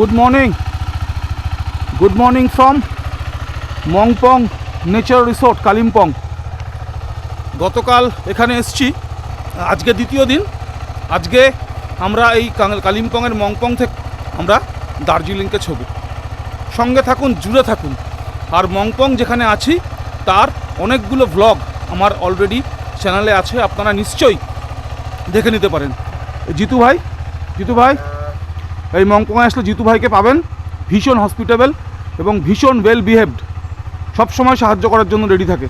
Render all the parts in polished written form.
Good morning from Mongpong nature resort Kalimpong. গতকাল এখানে এসেছি, আজকে দ্বিতীয় দিন। আজকে আমরা এই কালিম্পংয়ের মংপং থেকে আমরা দার্জিলিংকে ছবি। সঙ্গে থাকুন, জুড়ে থাকুন। আর মংপং যেখানে আছি তার অনেকগুলো ব্লগ আমার অলরেডি চ্যানেলে আছে, আপনারা নিশ্চয়ই দেখে নিতে পারেন। জিতু ভাই এই মংপংয়ে আসলে জিতু ভাইকে পাবেন। ভীষণ হসপিটেবল এবং ভীষণ ওয়েল বিহেভড, সবসময় সাহায্য করার জন্য রেডি থাকে।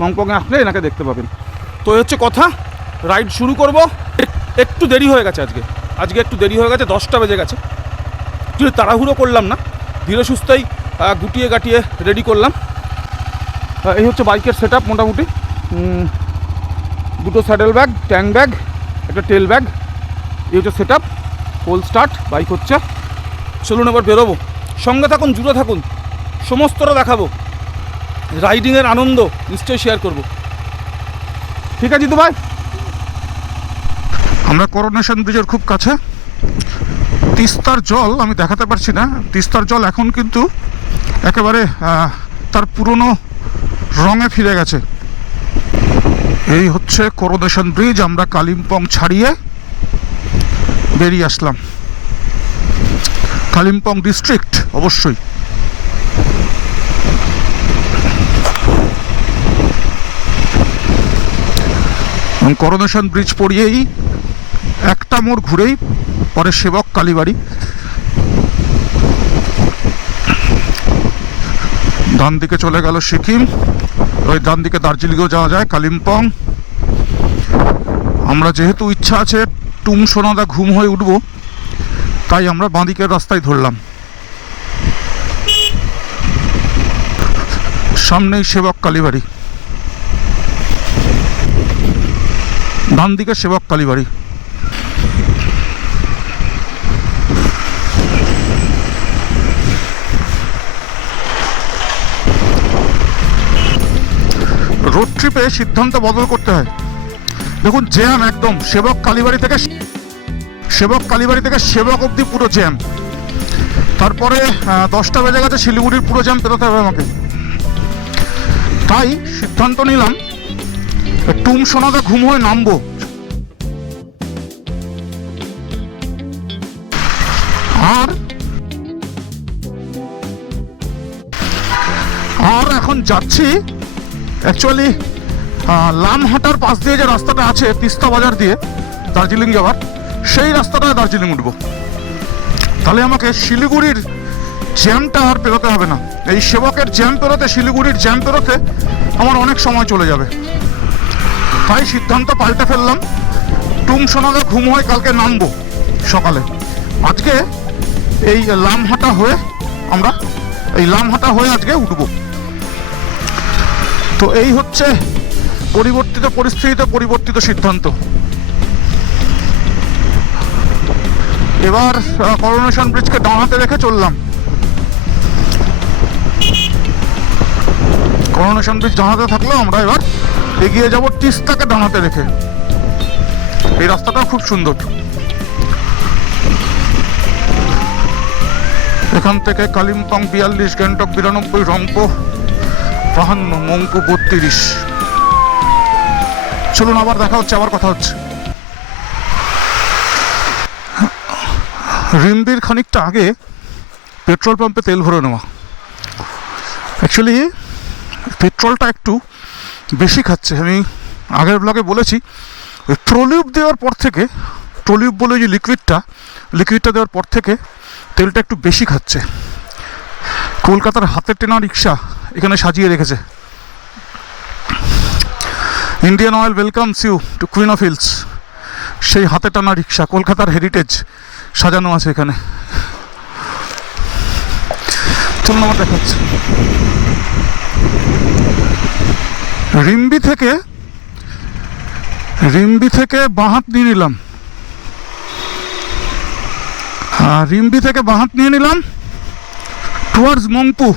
মংপংয়ে আসলে এনাকে দেখতে পাবেন। তো হচ্ছে কথা, রাইড শুরু করব। একটু দেরি হয়ে গেছে আজকে একটু দেরি হয়ে গেছে, 10টা বেজে গেছে। কিন্তু তাড়াহুড়ো করলাম না, ধীরে সুস্থেই গুটিয়ে গাটিয়ে রেডি করলাম। এই হচ্ছে বাইকের সেট আপ। মোটামুটি দুটো স্যাডেল ব্যাগ, ট্যাঙ্ক ব্যাগ, একটা টেল ব্যাগ, এই হচ্ছে set up. Full start bike হচ্ছে। চলুন এবার বেরোবো। সঙ্গে থাকুন, জুড়ে থাকুন, সমস্তটা দেখাবো। রাইডিংয়ের আনন্দ নিশ্চয়ই শেয়ার করব। ঠিক আছে জিতু ভাই। আমরা করোনেশন ব্রিজের খুব কাছে। তিস্তার জল আমি দেখাতে পারছি না। তিস্তার জল এখন কিন্তু একেবারে তার পুরনো রঙে ফিরে গেছে। এই হচ্ছে করোনেশন ব্রিজ। আমরা কালিম্পং ছাড়িয়ে বেরিয়ে আসলাম। কালিম্পং ডিস্ট্রিক্ট অবশ্যই। করোনেশন ব্রিজ পড়িয়েই একটা মোড় ঘুরেই পরে সেবক কালীবাড়ি। ডান দিকে চলে গেল সিকিম, ওই ডান দিকে দার্জিলিংও যাওয়া যায়। কালিম্পং আমরা যেহেতু ইচ্ছা আছে টুম সোনাদা ঘুম হয়ে উঠবো, তাই আমরা বাঁদিকের রাস্তায় ধরলাম। সামনেই সেবক কালীবাড়ি, ডান দিকে সেবক কালীবাড়ি। রোড ট্রিপে সিদ্ধান্ত বদল করতে হয়। দেখুন জ্যাম একদম, সেবক কালীবাড়ি থেকে সেবক অবধি পুরো জ্যাম। তারপরে 10টা বেজে গেছে, শিলিগুড়ির পুরো জ্যাম পেরোতে হবে আমাকে। তাই সিদ্ধান্ত নিলাম টুম সোনাদা ঘুম হয়ে নামবো। আর এখন যাচ্ছি অ্যাকচুয়ালি লামহাটার পাশ দিয়ে যে রাস্তাটা আছে তিস্তা বাজার দিয়ে দার্জিলিং যাওয়ার, সেই রাস্তাটায় দার্জিলিং উঠবো। তাহলে আমাকে শিলিগুড়ির জ্যামটা আর পেরোতে হবে না। এই সেবকের জ্যাম পেরোতে, শিলিগুড়ির জ্যাম পেরোতে আমার অনেক সময় চলে যাবে। তাই সিদ্ধান্ত পাল্টে ফেললাম, টুম সোনাদা ঘুম হয়ে কালকে নামবো সকালে। আজকে এই লামহাটা হয়ে আজকে উঠবো। তো এই হচ্ছে পরিবর্তিত পরিস্থিতিতে পরিবর্তিত সিদ্ধান্ত। এবার করোনেশন ব্রিজকে ডান হাতে রেখে চললাম। করোনেশন ব্রিজ ডান হাতে থাকলেও আমরা এবার এগিয়ে যাব তিস্তাকে ডান হাতে রেখে। এই রাস্তাটা খুব সুন্দর। এখান থেকে কালিম্পং 42, গ্যাংটক 92, রংপো 52, মংপু 32। চলুন আবার দেখা হচ্ছে, আবার কথা হচ্ছে। রিম্বির খানিকটা আগে পেট্রোল পাম্পে তেল ভরে নেওয়া। অ্যাকচুয়ালি পেট্রোলটা একটু বেশি খাচ্ছে। আমি আগের ব্লগে বলেছি, ওই প্রলিউব দেওয়ার পর থেকে, প্রলিউব বলে যে লিকুইডটা দেওয়ার পর থেকে তেলটা একটু বেশি খাচ্ছে। কলকাতার হাতে টেনা রিক্সা এখানে সাজিয়ে রেখেছে। Indian Oil welcomes you to queen of hills. সেই হাতে টানা রিক্সা, কলকাতার হেরিটেজ সাজানো আছে এখানে। চলুন আমার দেখাচ্ছে। রিম্বি থেকে বাঁহাত নিয়ে নিলাম। রিম্বি থেকে বাঁহাত নিয়ে নিলাম টুয়ার্ডস মংপু।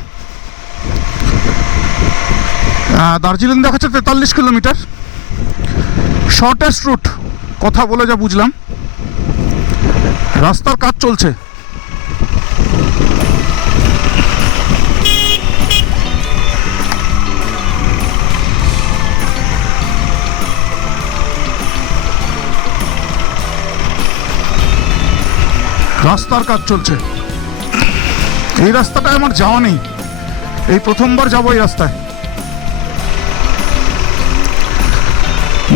দার্জিলিং দেখাচ্ছে 43 কিলোমিটার, শর্টেস্ট রুট। কথা বলে যা বুঝলাম, রাস্তার কাজ চলছে। রাস্তার কাজ চলছে। এই রাস্তাটায় আমার যাওয়া নেই, এই প্রথমবার যাবো এই রাস্তায়।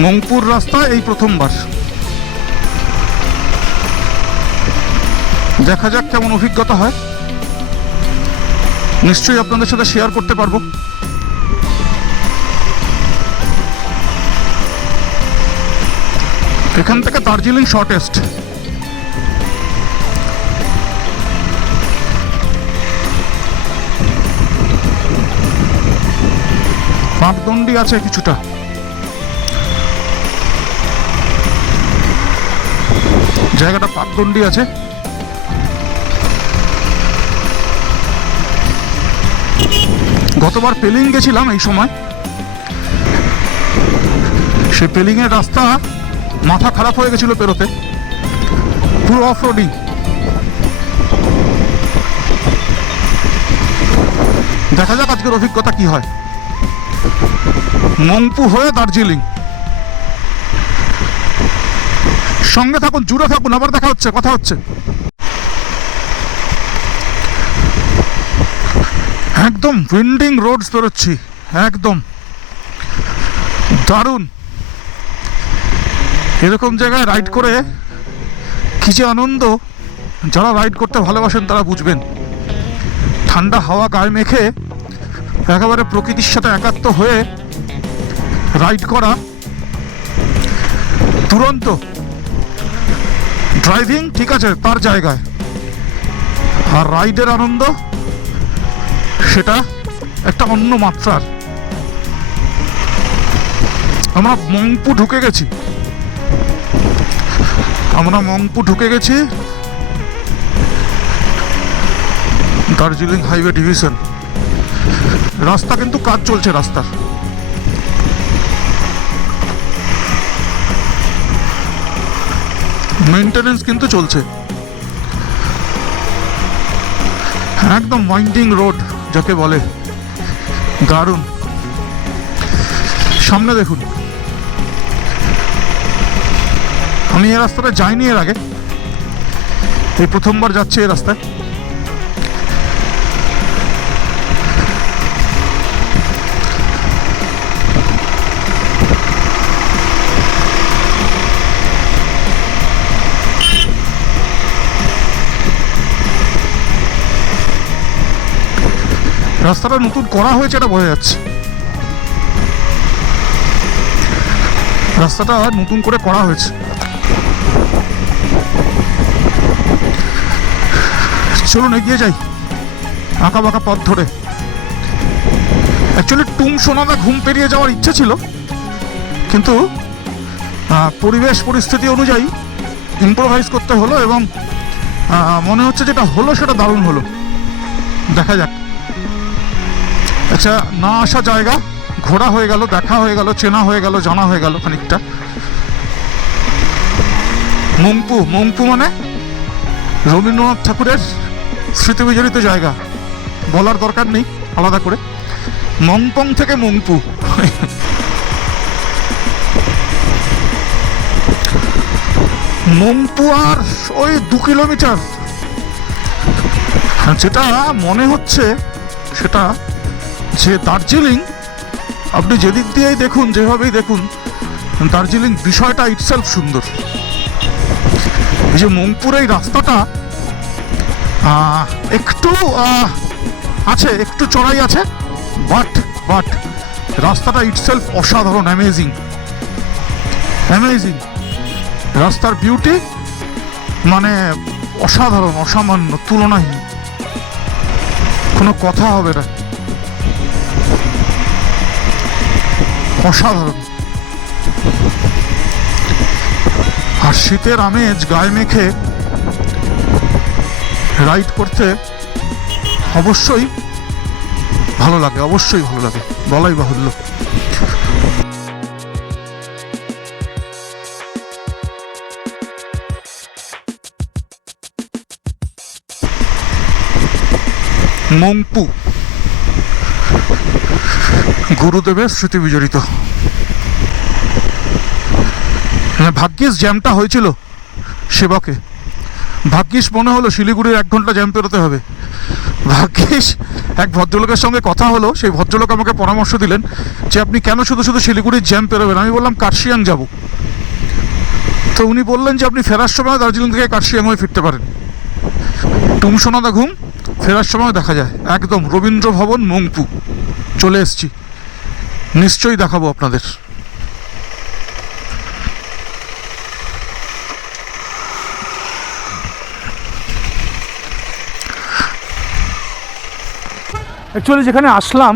মংপুর রাস্তা এই প্রথমবার। দেখা যাক কেমন অভিজ্ঞতা হয়, নিশ্চয়ই আপনাদের সাথে শেয়ার করতে পারবো। এখান থেকে দার্জিলিং শর্টেস্ট। পাকদণ্ডি আছে কিছুটা, জায়গাটা পাকদণ্ডি আছে। গতবার পেলিং গেছিলাম এই সময়, সেই পেলিংয়ের রাস্তা মাথা খারাপ হয়ে গেছিল পেরোতে, পুরো অফ রোডিং। দেখা যাক আজকের অভিজ্ঞতা কি হয়। মংপু হয়ে দার্জিলিং, সঙ্গে থাকুন, জুড়ে থাকুন, আবার দেখা হচ্ছে, কথা হচ্ছে। একদম উইন্ডিং রোডস বেরোচ্ছি, একদম দারুণ। এরকম জায়গায় রাইড করে কি যে আনন্দ, যারা রাইড করতে ভালোবাসেন তারা বুঝবেন। ঠান্ডা হাওয়া গায়ে মেখে একেবারে প্রকৃতির সাথে একাত্ম হয়ে রাইড করা দুরন্ত। ড্রাইভিং ঠিক আছে তার জায়গায়, আর রাইডের আনন্দ সেটা একটা অন্য মাত্রার। আমরা মংপু ঢুকে গেছি, দার্জিলিং হাইওয়ে ডিভিশন। রাস্তা কিন্তু কাজ চলছে, রাস্তার মেইনটেনেন্স কিন্তু চলছে। একদম ওয়াইন্ডিং রোড যাকে বলে, দারুণ। সামনে দেখুন, আমি এই রাস্তাটা যাইনি এর আগে, এই প্রথমবার যাচ্ছি এই রাস্তায়। রাস্তাটা নতুন করা হয়েছে এটা বোঝা যাচ্ছে, রাস্তাটা নতুন করে করা হয়েছে। চলুন এগিয়ে যাই আঁকা বাঁকা পথ ধরে। অ্যাকচুয়ালি টুম সোনাদা ঘুম পেরিয়ে যাওয়ার ইচ্ছে ছিল, কিন্তু পরিবেশ পরিস্থিতি অনুযায়ী ইম্প্রোভাইজ করতে হলো, এবং মনে হচ্ছে যেটা হলো সেটা দারুণ হলো। দেখা যাক। আচ্ছা, না আসা জায়গা ঘোরা হয়ে গেল, দেখা হয়ে গেল, চেনা হয়ে গেল, জানা হয়ে গেল খানিকটা। মংপু মানে রবীন্দ্রনাথ ঠাকুরের স্মৃতি বিজড়িত জায়গা, বলার দরকার নেই আলাদা করে। মংপং থেকে মংপু, মংপু আর ওই 2 কিলোমিটার। যেটা মনে হচ্ছে সেটা যে দার্জিলিং, আপনি যেদিক দিয়েই দেখুন, যেভাবেই দেখুন, দার্জিলিং বিষয়টা ইটসেলফ সুন্দর। এই যে মংপুর এই রাস্তাটা একটু আছে, একটু চড়াই আছে, বাট রাস্তাটা ইটসেলফ অসাধারণ, অ্যামেজিং। রাস্তার বিউটি মানে অসাধারণ, অসামান্য, তুলনাহীন, কোনো কথা হবে না, অসাধারণ। আর শীতের আমেজ গায়ে মেখে রাইড করতে অবশ্যই ভালো লাগে, বলাই বাহুল্য। মংপু, গুরুদেবের স্মৃতি বিজড়িত। ভাগ্যিস জ্যামটা হয়েছিল সেবাকে, ভাগ্যিস মনে হলো শিলিগুড়ির 1 ঘন্টা জ্যাম পেরোতে হবে। ভাগ্যিস এক ভদ্রলোকের সঙ্গে কথা হলো, সেই ভদ্রলোক আমাকে পরামর্শ দিলেন যে আপনি কেন শুধু শুধু শিলিগুড়ির জ্যাম পেরোবেন। আমি বললাম কার্শিয়াং যাব। তো উনি বললেন যে আপনি ফেরার সময় দার্জিলিং থেকে কার্শিয়াং হয়ে ফিরতে পারেন। টুমসোনাদা ঘুম, ফেরার সময় দেখা যায়। একদম রবীন্দ্র ভবন মংপু চলে এসছি, নিশ্চয়ই দেখাবো আপনাদের। অ্যাকচুয়ালি যেখানে আসলাম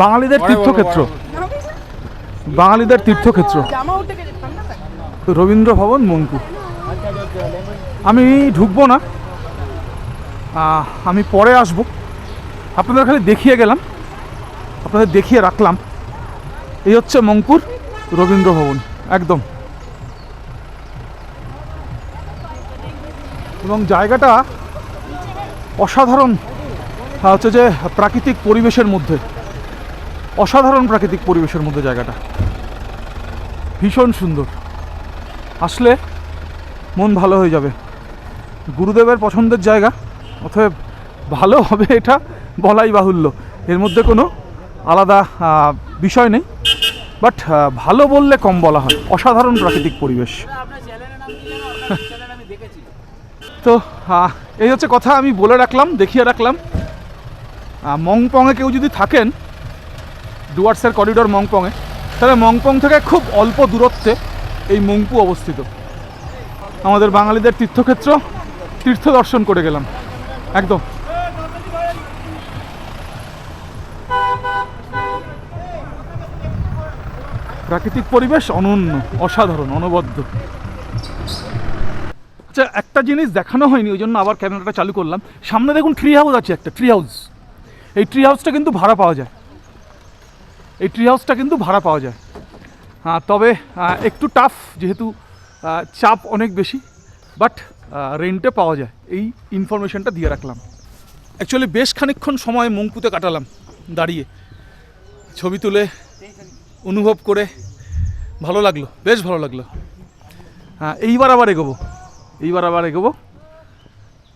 বাঙালিদের তীর্থক্ষেত্র, বাঙালিদের তীর্থক্ষেত্র রবীন্দ্র ভবন মংপু। আমি ঢুকবো না, আমি পরে আসবো। আপনাদের খালি দেখিয়ে গেলাম, আপনাদের দেখিয়ে রাখলাম। এই হচ্ছে মংপুর রবীন্দ্র ভবন একদম। এবং জায়গাটা অসাধারণ, হচ্ছে যে প্রাকৃতিক পরিবেশের মধ্যে, অসাধারণ প্রাকৃতিক পরিবেশের মধ্যে জায়গাটা ভীষণ সুন্দর। আসলে মন ভালো হয়ে যাবে। গুরুদেবের পছন্দের জায়গা, অতএব ভালো হবে এটা বলাই বাহুল্য। এর মধ্যে কোনো আলাদা বিষয় নেই, বাট ভালো বললে কম বলা হয়। অসাধারণ প্রাকৃতিক পরিবেশ। তো এই হচ্ছে কথা, আমি বলে রাখলাম, দেখিয়ে রাখলাম। মংপংয়ে কেউ যদি থাকেন, ডুয়ার্সের করিডোর মংপংয়ে, তাহলে মংপং থেকে খুব অল্প দূরত্বে এই মংপু অবস্থিত। আমাদের বাঙালিদের তীর্থক্ষেত্র, তীর্থ দর্শন করে গেলাম একদম। প্রাকৃতিক পরিবেশ অনন্য, অসাধারণ, অনবদ্য। আচ্ছা, একটা জিনিস দেখানো হয়নি, ওই জন্য আবার ক্যামেরাটা চালু করলাম। সামনে দেখুন ট্রি হাউস আছে, একটা ট্রি হাউস। এই ট্রি হাউসটা কিন্তু ভাড়া পাওয়া যায়, এই ট্রি হাউসটা কিন্তু ভাড়া পাওয়া যায়। তবে একটু টাফ, যেহেতু চাপ অনেক বেশি, বাট রেন্টে পাওয়া যায়। এই ইনফরমেশনটা দিয়ে রাখলাম। অ্যাকচুয়ালি বেশ খানিকক্ষণ সময় মংপুতে কাটালাম দাঁড়িয়ে, ছবি তুলে অনুভব করে ভালো লাগলো, বেশ ভালো লাগলো। এইবার আবার এগোবো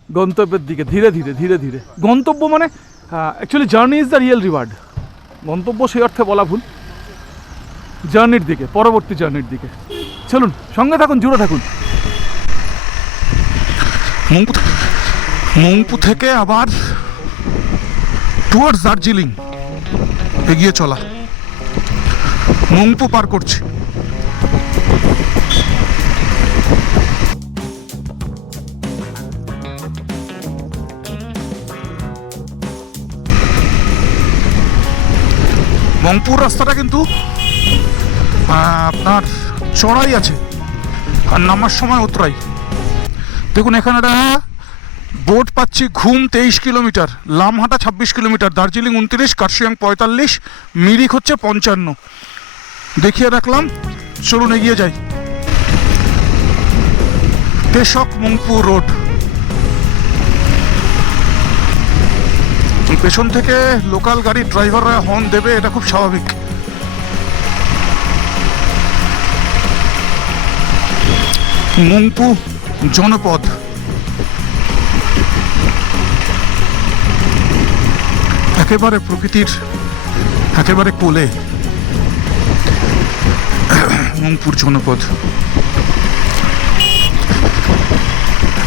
গন্তব্যের দিকে, ধীরে ধীরে ধীরে ধীরে। গন্তব্য মানে actually journey is the real reward. গন্তব্য সেই অর্থে বলা ভুল, জার্নির দিকে, পরবর্তী জার্নির দিকে। চলুন, সঙ্গে থাকুন, জুড়ে থাকুন। মংপু থেকে আবার টুয়ার্ডস দার্জিলিং এগিয়ে চলা। মংপু পার করছি। মংপুর রাস্তাটা কিন্তু আপনার চড়াই আছে, আর নামার সময় উতরাই। দেখুন এখানে একটা বোর্ড পাচ্ছি, ঘুম 23 কিলোমিটার, লামহাটা 26 কিলোমিটার, দার্জিলিং 29, কার্শিয়াং 45, মিরিক হচ্ছে 55। দেখিয়ে রাখলাম, চলুন এগিয়ে যাই। পেশক মংপু রোড। পেছন থেকে লোকাল গাড়ির ড্রাইভাররা হর্ন দেবে, এটা খুব স্বাভাবিক। মংপু জনপদ, একেবারে প্রকৃতির একেবারে কোলে মংপুর জনপদ।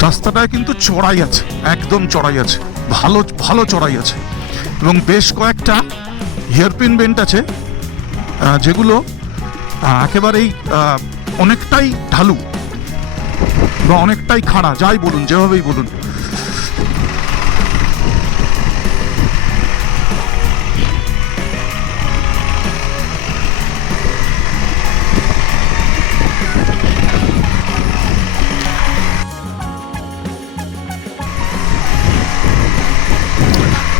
রাস্তাটায় কিন্তু চড়াই আছে, একদম চড়াই আছে, ভালো ভালো চড়াই আছে, এবং বেশ কয়েকটা হেয়ারপিন বেন্ট আছে, যেগুলো একেবারেই অনেকটাই ঢালু বা অনেকটাই খাড়া, যাই বলুন, যেভাবেই বলুন।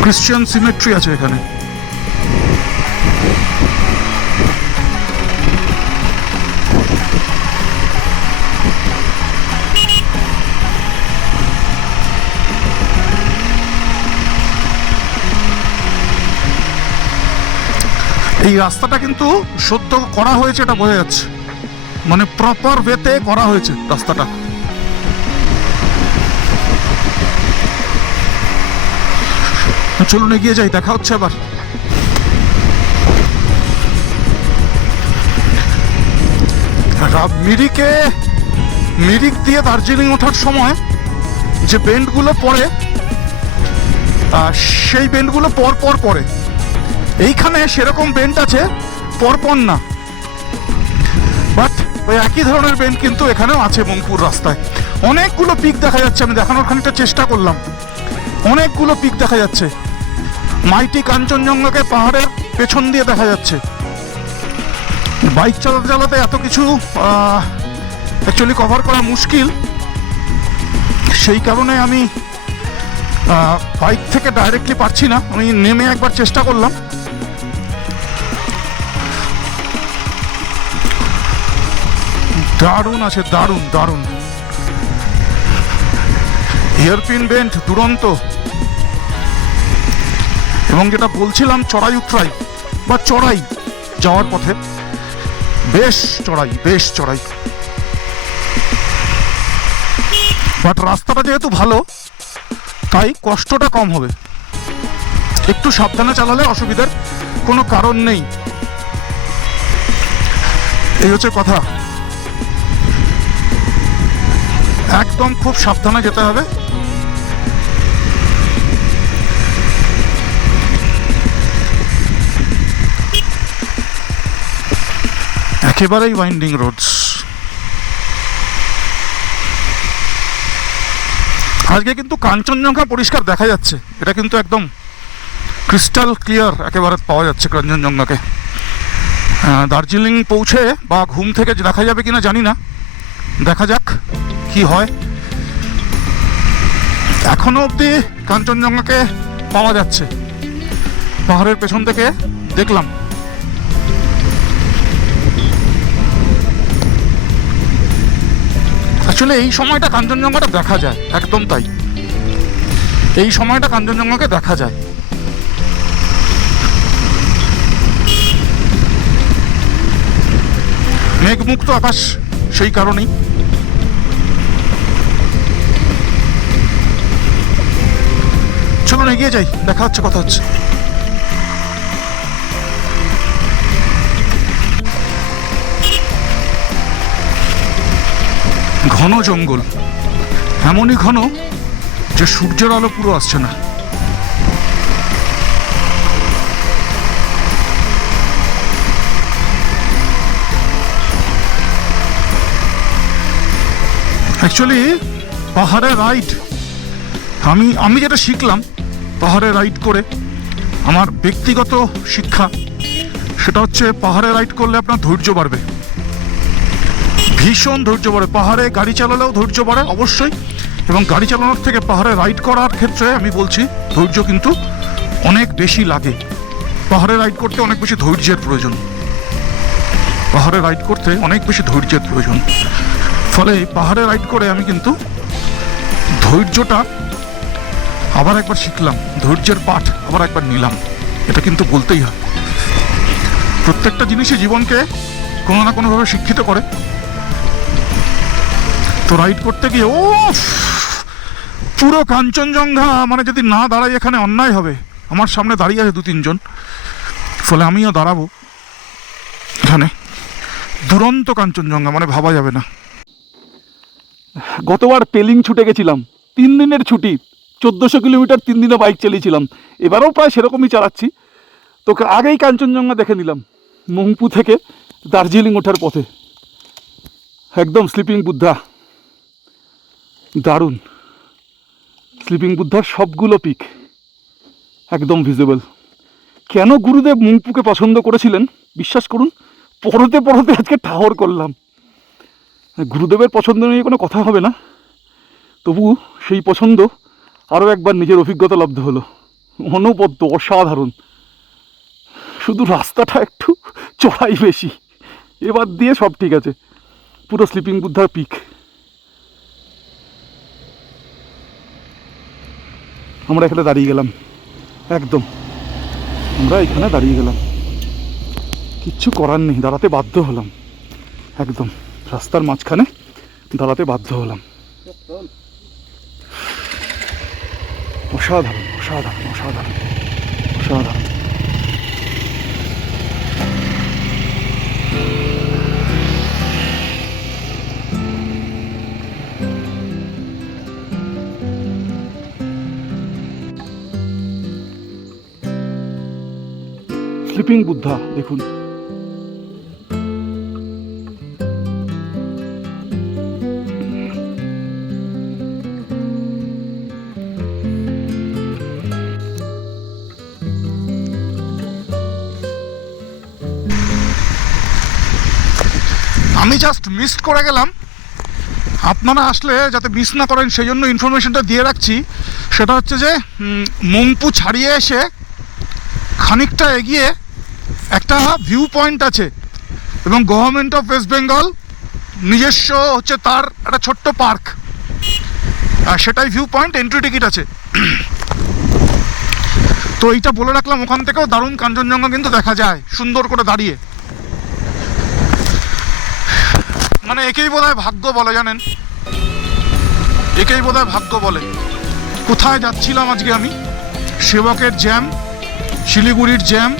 ক্রিশ্চিয়ান সিমেট্রি আছে এখানে। এই রাস্তাটা কিন্তু সদ্য করা হয়েছে, এটা বোঝা যাচ্ছে, মানে প্রপার ওয়েতে করা হয়েছে রাস্তাটা। চলুন এগিয়ে যাই, দেখা হচ্ছে আবার। মিরিক দিয়ে দার্জিলিং ওঠার সময় যে বেন্ডগুলো পড়ে, সেই বেন্ডগুলো পর পড়ে। এইখানে সেরকম বেন্ড আছে, পরপর না, বাট ওই একই ধরনের বেন্ড কিন্তু এখানেও আছে। মংপুর রাস্তায় অনেকগুলো পিক দেখা যাচ্ছে, আমি দেখানোর খানিকটা চেষ্টা করলাম। অনেকগুলো পিক দেখা যাচ্ছে, মাইটি কাঞ্চনজঙ্ঘাকে পাহাড়ের পেছন দিয়ে দেখা যাচ্ছে। বাইক চালাতে চালাতে এত কিছু অ্যাকচুয়ালি কভার করা মুশকিল, সেই কারণে আমি বাইক থেকে ডাইরেক্টলি পারছি না। আমি নেমে একবার চেষ্টা করলাম। দারুণ আছে, দারুণ দারুণ। হেয়ারপিন বেন্ড দুরন্ত। এবং যেটা বলছিলাম, চড়াই উতরাই বা চড়াই যাওয়ার পথে বেশ চড়াই, বেশ চড়াই। বাট রাস্তাটা যেহেতু ভালো, তাই কষ্টটা কম হবে। একটু সাবধানে চালালে অসুবিধার কোনো কারণ নেই, এই হচ্ছে কথা। একদম খুব সাবধানে যেতে হবে। একেবারেই ওয়াইন্ডিং রোডস। আজকে কিন্তু কাঞ্চনজঙ্ঘা পরিষ্কার দেখা যাচ্ছে, এটা কিন্তু একদম ক্রিস্টাল ক্লিয়ার একেবারে পাওয়া যাচ্ছে কাঞ্চনজঙ্ঘাকে। দার্জিলিং পৌঁছে বা ঘুম থেকে দেখা যাবে কিনা জানি না, দেখা যাক কি হয়। এখনো অবধি কাঞ্চনজঙ্ঘাকে পাওয়া যাচ্ছে, পাহাড়ের পেছন থেকে দেখলাম। আসলে এই সময়টা কাঞ্চনজঙ্ঘাটা দেখা যায়, একদম তাই, এই সময়টা কাঞ্চনজঙ্ঘাকে দেখা যায়। মেঘমুক্ত আকাশ, সেই কারণেই। চলুন এগিয়ে যাই, দেখা হচ্ছে, কথা হচ্ছে। ঘন জঙ্গল, এমনই ঘন যে সূর্যের আলো পুরো আসছে না। অ্যাকচুয়ালি পাহাড়ে রাইড, আমি যেটা শিখলাম পাহাড়ে রাইড করে, আমার ব্যক্তিগত শিক্ষা, সেটা হচ্ছে পাহাড়ে রাইড করলে আপনার ধৈর্য বাড়বে, ভীষণ ধৈর্য বাড়ে। পাহাড়ে গাড়ি চালালেও ধৈর্য বাড়ে অবশ্যই, এবং গাড়ি চালানোর থেকে পাহাড়ে রাইড করার ক্ষেত্রে আমি বলছি ধৈর্য কিন্তু অনেক বেশি লাগে। পাহাড়ে রাইড করতে অনেক বেশি ধৈর্যের প্রয়োজন, পাহাড়ে রাইড করতে অনেক বেশি ধৈর্যের প্রয়োজন। ফলে পাহাড়ে রাইড করে আমি কিন্তু ধৈর্যটা আবার একবার শিখলাম, ধৈর্যের পাঠ আবার একবার নিলাম। এটা কিন্তু বলতেই হয়, প্রত্যেকটা জিনিসই জীবনকে কোনো না কোনোভাবে শিক্ষিত করে। তো রাইড করতে গিয়ে ও পুরো কাঞ্চনজঙ্ঘা, মানে যদি না দাঁড়াই এখানে অন্যায় হবে। আমার সামনে দাঁড়িয়ে আছে 2-3 জন, ফলে আমিও দাঁড়াবো এখানে। দুরন্ত কাঞ্চনজঙ্ঘা, মানে ভাবা যাবে না। গতবার পেলিং ছুটে গেছিলাম, 3 দিনের ছুটি, 1400 কিলোমিটার 3 দিনে বাইক চালিয়েছিলাম। এবারেও প্রায় সেরকমই চালাচ্ছি। তো আগেই কাঞ্চনজঙ্ঘা দেখে নিলাম মংপু থেকে দার্জিলিং ওঠার পথে। একদম স্লিপিং বুদ্ধা, দারুণ। স্লিপিং বুদ্ধার সবগুলো পিক একদম ভিজিবল। কেন গুরুদেব মংপুকে পছন্দ করেছিলেন বিশ্বাস করুন, পড়তে পড়তে আজকে ঠাহর করলাম। গুরুদেবের পছন্দ নিয়ে কোনো কথা হবে না, তবু সেই পছন্দ আরও একবার নিজের অভিজ্ঞতা লব্ধ হলো। অনবদ্য, অসাধারণ। শুধু রাস্তাটা একটু চড়াই বেশি, এবার দিয়ে সব ঠিক আছে। পুরো স্লিপিং বুদ্ধার পিক। আমরা এখানে দাঁড়িয়ে গেলাম, একদম আমরা এখানে দাঁড়িয়ে গেলাম। কিচ্ছু করার নেই, দাঁড়াতে বাধ্য হলাম। একদম রাস্তার মাঝখানে দাঁড়াতে বাধ্য হলাম। অসাধারণ অসাধারণ অসাধারণ অসাধারণ। স্লিপিং বুদ্ধা দেখুন। আমি জাস্ট মিস করে গেলাম, আপনারা আসলে যাতে মিস না করেন সেই জন্য ইনফরমেশনটা দিয়ে রাখছি। সেটা হচ্ছে যে মংপু ছাড়িয়ে এসে খানিকটা এগিয়ে একটা ভিউ পয়েন্ট আছে এবং গভর্নমেন্ট অফ ওয়েস্ট বেঙ্গল নিজস্ব হচ্ছে তার একটা ছোট্ট পার্ক, সেটাই ভিউ পয়েন্ট, এন্ট্রি টিকিট আছে। তো এইটা বলে রাখলাম, ওখান থেকেও দারুণ কাঞ্চনজঙ্ঘা কিন্তু দেখা যায় সুন্দর করে দাঁড়িয়ে। মানে একেই বোধহয় ভাগ্য বলে, জানেন, একেই বোধহয় ভাগ্য বলে। কোথায় যাচ্ছিলাম আজকে আমি, সেবকের জ্যাম, শিলিগুড়ির জ্যাম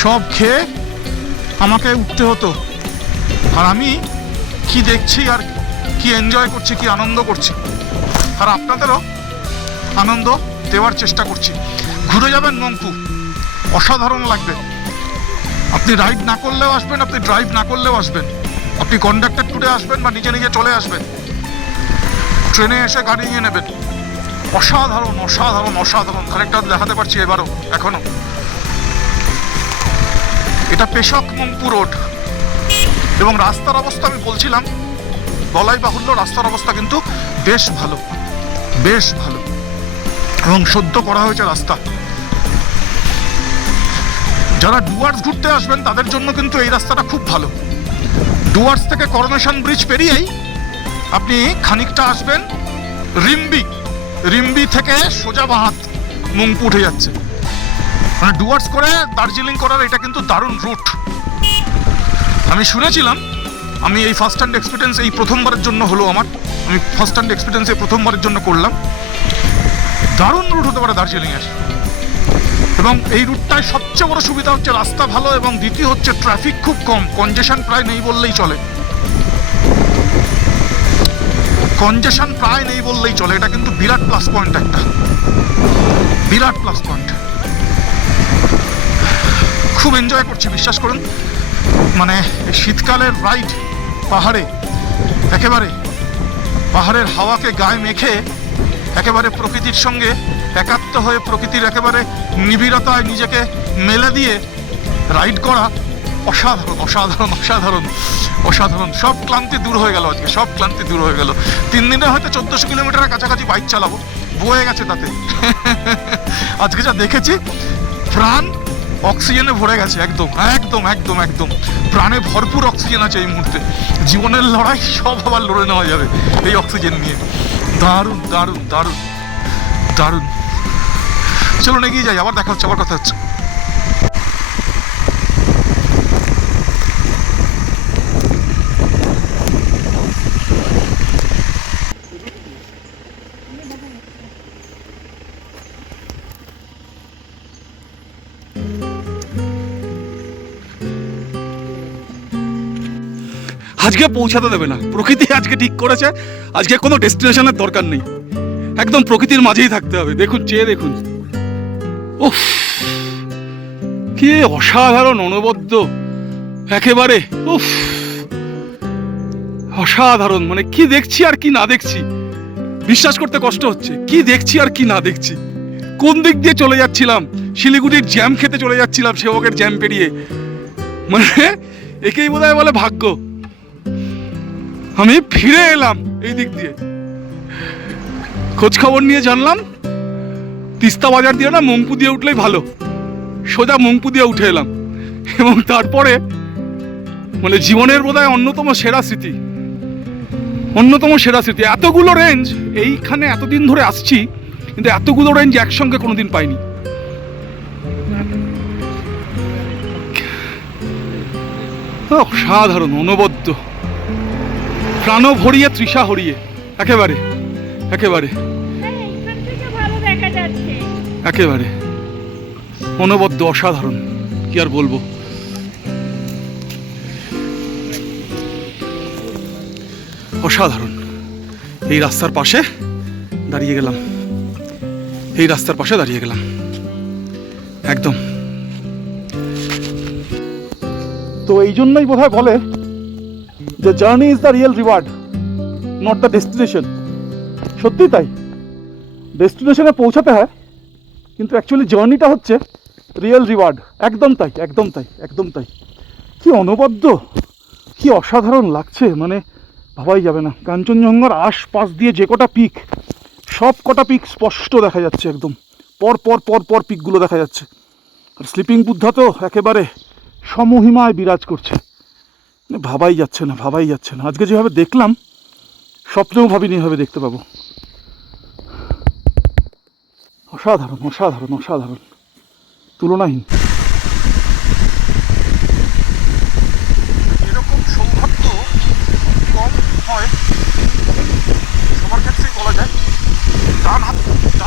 সব খেয়ে আমাকে উঠতে হতো, আর আমি কি দেখছি আর কি এনজয় করছি, কি আনন্দ করছি, আর আপনাদেরও আনন্দ দেওয়ার চেষ্টা করছি। ঘুরে যাবেন মংপু, অসাধারণ লাগবে। আপনি রাইড না করলেও আসবেন, আপনি ড্রাইভ না করলেও আসবেন, আপনি কন্ডাক্টর ট্যুরে আসবেন বা নিজে নিজে চলে আসবেন, ট্রেনে এসে গাড়ি নিয়ে নেবেন। অসাধারণ অসাধারণ অসাধারণ। খানিকটা দেখাতে পারছি এবারও, এখনো। এটা পেশক মংপু রোড এবং রাস্তার অবস্থা আমি বলছিলাম, বলাই বাহুল্য, রাস্তার অবস্থা কিন্তু বেশ ভালো, বেশ ভালো, এবং সদ্য করা হয়েছে রাস্তা। যারা ডুয়ার্স ঘুরতে আসবেন তাদের জন্য কিন্তু এই রাস্তাটা খুব ভালো। ডুয়ার্স থেকে করোনেশন ব্রিজ পেরিয়েই আপনি খানিকটা আসবেন রিম্বি, রিম্বি থেকে সোজা বাহাত মংপু উঠে যাচ্ছে। মানে ডুয়ার্স করে দার্জিলিং করার এটা কিন্তু দারুণ রুট। আমি শুনেছিলাম, আমি এই ফার্স্ট হ্যান্ড এক্সপিরিয়েন্স এই প্রথমবারের জন্য হলো আমার, আমি ফার্স্ট হ্যান্ড এক্সপিরিয়েন্স এই প্রথমবারের জন্য করলাম। দারুণ রুট হতে পারে দার্জিলিংয়ের, এবং এই রুটটায় সবচেয়ে বড় সুবিধা হচ্ছে রাস্তা ভালো, এবং দ্বিতীয় হচ্ছে ট্রাফিক খুব কম, কনজেশন প্রায় নেই বললেই চলে, কনজেশন প্রায় নেই বললেই চলে। এটা কিন্তু বিরাট প্লাস পয়েন্ট, একটা বিরাট প্লাস পয়েন্ট। খুব এনজয় করছি, বিশ্বাস করুন। মানে শীতকালের রাইড পাহাড়ে, একেবারে পাহাড়ের হাওয়াকে গায়ে মেখে একেবারে প্রকৃতির সঙ্গে একাত্ম হয়ে, প্রকৃতির একেবারে নিবিড়তায় নিজেকে মেলে দিয়ে রাইড করা অসাধারণ অসাধারণ অসাধারণ অসাধারণ। সব ক্লান্তি দূর হয়ে গেল আজকে, সব ক্লান্তি দূর হয়ে গেল। 3 দিনে হয়তো 1400 কিলোমিটারের কাছাকাছি বাইক চালাবো, বয়ে গেছে তাতে। আজকে যা দেখেছি, প্রাণ অক্সিজেনে ভরে গেছে, একদম একদম একদম একদম প্রাণে ভরপুর অক্সিজেন আছে এই মুহূর্তে। জীবনের লড়াই সব আবার লড়ে নেওয়া যাবে এই অক্সিজেন নিয়ে। দারুণ দারুণ দারুণ দারুণ। চলুন এগিয়ে যাই, আবার দেখা হচ্ছে, আবার কথা হচ্ছে। আজকে পৌঁছাতে দেবে না, প্রকৃতি আজকে ঠিক করেছে, আজকে কোনো ডেস্টিনেশনের দরকার নেই, একদম প্রকৃতির মাঝেই থাকতে হবে। দেখুন, চেয়ে দেখুন, উফ কি অসাধারণ অনবদ্য, একেবারে উফ অসাধারণ। মানে কি দেখছি আর কি না দেখছি, বিশ্বাস করতে কষ্ট হচ্ছে। কি দেখছি আর কি না দেখছি। কোন দিক দিয়ে চলে যাচ্ছিলাম, শিলিগুড়ির জ্যাম খেতে চলে যাচ্ছিলাম, সেবকের জ্যাম পেরিয়ে। মানে একেই বোধহয় বলে ভাগ্য। আমি ফিরে এলাম এই দিক দিয়ে, খোঁজ খবর নিয়ে জানলাম তিস্তা বাজার দিয়ে না, মংপু দিয়ে উঠলেই ভালো। সোজা মংপু দিয়ে উঠে এলাম, এবং তারপরে মানে জীবনের বোধহয় অন্যতম সেরা স্মৃতি, অন্যতম সেরা স্মৃতি। এতগুলো রেঞ্জ এইখানে এতদিন ধরে আসছি, কিন্তু এতগুলো রেঞ্জ একসঙ্গে কোনোদিন পাইনি। অসাধারণ, অনবদ্য, প্রাণ ভরিয়ে তৃষা হরিয়ে, একেবারে একেবারে এখান থেকে ভালো দেখা যাচ্ছে। একেবারে অনবদ্য, অসাধারণ, কি আর বলবো। অসাধারণ। এই রাস্তার পাশে দাঁড়িয়ে গেলাম, এই রাস্তার পাশে দাঁড়িয়ে গেলাম একদম। তো এই জন্যই বোধহয় বলে যে journey is the real reward, not the destination. সত্যি তাই, ডেস্টিনেশনে পৌঁছাতে হয়, কিন্তু অ্যাকচুয়ালি জার্নিটা হচ্ছে রিয়েল রিওয়ার্ড। একদম তাই, একদম তাই, একদম তাই। কি অনবদ্য, কি অসাধারণ লাগছে, মানে ভাবাই যাবে না। কাঞ্চনজঙ্ঘার আশপাশ দিয়ে যে কটা পিক, সব কটা পিক স্পষ্ট দেখা যাচ্ছে, একদম পর পর পর পর পিকগুলো দেখা যাচ্ছে। আর স্লিপিং বুদ্ধা তো একেবারে সমহিমায় বিরাজ করছে, মানে ভাবাই যাচ্ছে না, ভাবাই যাচ্ছে না। আজকে যেভাবে দেখলাম, স্বপ্নেও ভাবিনি এভাবে দেখতে পাবো। অসাধারণ, অসাধারণ, অসাধারণ, তুলনাহীন। এরকম সৌভাগ্য কম হয়, সবার ক্ষেত্রেই বলা যায়। ডান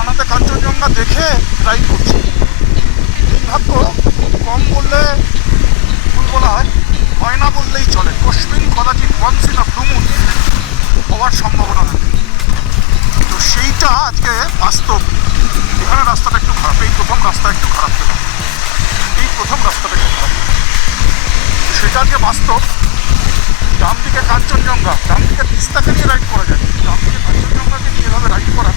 হাতে কাঞ্চনজঙ্ঘা দেখে রাইড করছি, এই ভাগ্য খুব কম বললে ভুল বলা হয় না বললেই চলে। কশ্মিন কদাচিৎ once in a blue moon হওয়ার সম্ভাবনা থাকে। তো সেইটা আজকে বাস্তব। এখানে রাস্তাটা একটু খারাপ, এই প্রথম রাস্তা একটু খারাপ পেলাম, এই প্রথম রাস্তাটা একটু খারাপ, সেটা আজকে বাস্তব। ডান দিকে কাঞ্চনজঙ্ঘা, ডান দিকে তিস্তাকে নিয়ে রাইড করা যায়, ডান দিকে কাঞ্চনজঙ্ঘাকে নিয়ে এভাবে রাইড করা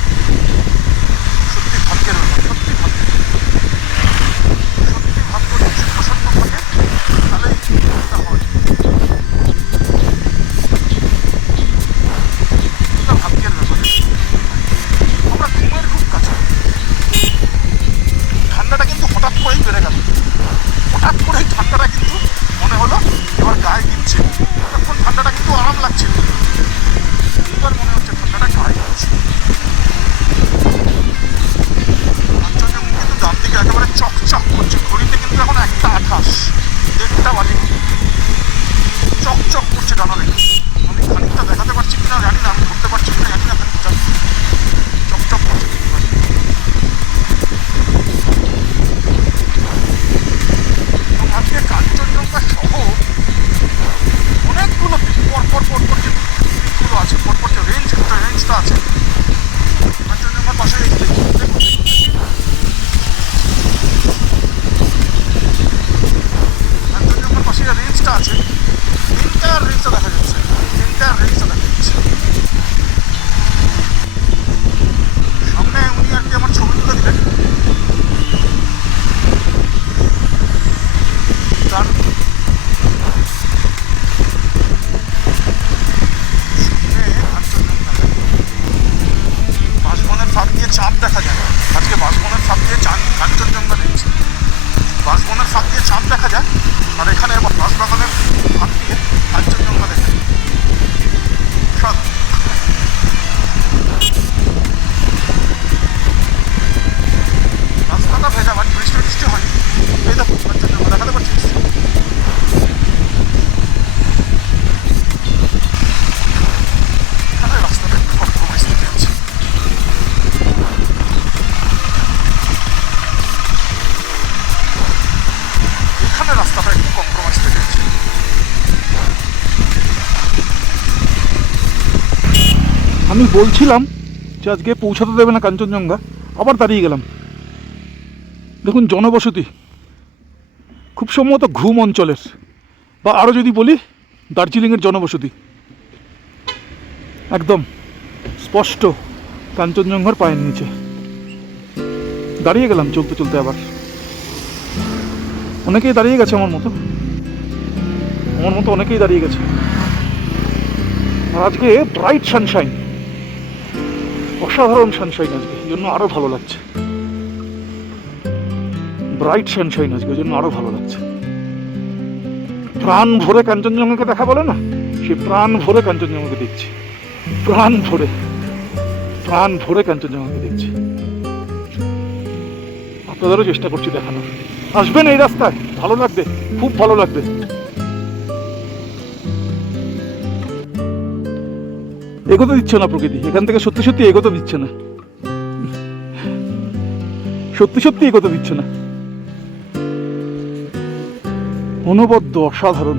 সত্যি ভাগ্যের ব্যাপার, সত্যি ভাগ্যের, সত্যি ভাগ্য যদি প্রসন্ন থাকে তাহলে এটা হয়। এটা ভাগ্যের ব্যাপার। আমরা ঘুমের খুব কাছে। ঠান্ডাটা কিন্তু হঠাৎ করেই বেড়ে গেল, হঠাৎ করেই ঠান্ডাটা কিন্তু মনে হলো এবার গায়ে দিচ্ছে। তখন ঠান্ডাটা কিন্তু আরাম লাগছিল, এবার মনে হচ্ছে ঠান্ডাটা গায়ে দিচ্ছে। কাঞ্চনজঙ্ঘা কিন্তু ডান দিকে একেবারে চকচক করছে, ঘড়িতে কিন্তু এখন 1:28, 1:30 বাজে, চকচক করছে ডানা দেখে। আমি খানিকটা দেখাতে পারছি কিনা জানি না, আমি ধরতে পারছি কিনা জানি না, খানিকটা চকচক করছে। এবং আজকে কাঞ্চনজঙ্ঘা সহ অনেকগুলো পরপর যে দিকগুলো আছে, পরপর যে রেঞ্জটা আছে কাঞ্চনজঙ্ঘার পাশে, কাঞ্চনজঙ্ঘার পাশে যে রেঞ্জটা আছে, এন্টায়ার রেঞ্জটা দেখা যাচ্ছে, এন্টায়ার রেঞ্জটা দেখা যাচ্ছে। সামনে উনি আর কি আমার ছবি তুলে দিলেন, তার বাঁশবনের ফাঁক দিয়ে চাঁদ দেখা যায়। আজকে বাঁশবনের ফাঁক দিয়ে কাঞ্চনজঙ্ঘা দেখছি, বাঁশবনের ফাঁক দিয়ে চাঁদ দেখা যায়, আর এখানে আবার বাঁশবাগানের ফাঁক দিয়ে কাঞ্চনজঙ্ঘা দেখা যায়। রাস্তাটা ভেজা, মানে বৃষ্টি হয়নি। এই দেখো কাঞ্চনজঙ্ঘা দেখাতে পারছিস, এখানে রাস্তাটা একটু কম্প্রোমাইজ থেকে আছে। এখানে রাস্তাটা একটু কম্প্রোমাইজ থেকে আছে। আমি বলছিলাম যে আজকে পৌঁছাতে দেবে না কাঞ্চনজঙ্ঘা, আবার দাঁড়িয়ে গেলাম। দেখুন জনবসতি, খুব সম্ভবত ঘুম অঞ্চলের, বা আরও যদি বলি দার্জিলিংয়ের জনবসতি, একদম স্পষ্ট কাঞ্চনজঙ্ঘার পায়ের নিচে দাঁড়িয়ে গেলাম। চলতে চলতে আবার অনেকেই দাঁড়িয়ে গেছে, আমার মতো অনেকেই দাঁড়িয়ে গেছে। আর আজকে ব্রাইট সানশাইন, অসাধারণ সানশাইন আজকে, এই জন্য আরও ভালো লাগছে। ব্রাইট সানশাইন আজকে, ওই জন্য আরও ভালো লাগছে। প্রাণ ভরে কাঞ্চনজঙ্ঘাকে দেখা বলে না, সে প্রাণ ভরে কাঞ্চনজঙ্ঘাকে দেখছি, প্রাণ ভরে কাঞ্চনজঙ্ঘাকে দেখছি। আপনাদেরও চেষ্টা করছি দেখানোর। আসবেন এই রাস্তায়, ভালো লাগবে, খুব ভালো লাগবে। এগোতে দিচ্ছে না প্রকৃতি, এখান থেকে সত্যি সত্যি এগোতে দিচ্ছে না, সত্যি সত্যি এগোতে দিচ্ছে না। অনবদ্য অসাধারণ,